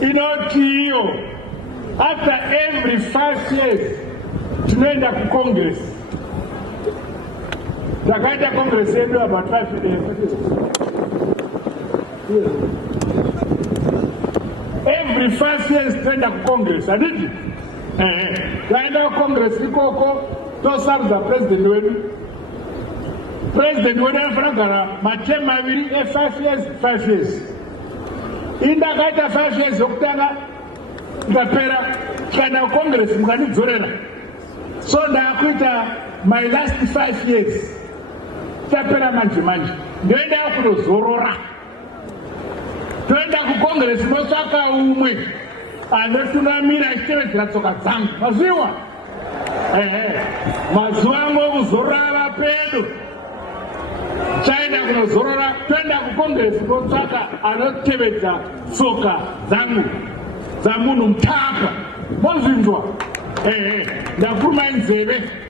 inotiyo after every 5 years tunaenda ku Congress. Takaita Congress yedu about 5 years. Every 5 years tunaenda ku Congress, aditi? Tunaenda ku Congress ikoko to serve the president wedu. President wedu anafanya matema mawili 5 years, 5 years. Inda kaita 5 years yokutanga ngapera kana Congress mukanidzorera. So ndakuita my last 5 years. Tapera manje. Ndoenda kunozorora. Toenda ku Congress motsvaka umwe. Anotunamira achitevedzera tsoka dzangu. Maziwa? Mazuva amwe kuzorora pedo. Chaenda kunozorora. Toenda ku Congress motsvaka anotevedza tsoka dzangu. Dzamunhu mutaka. Mozvinzwa? Ndakuruma nzeve.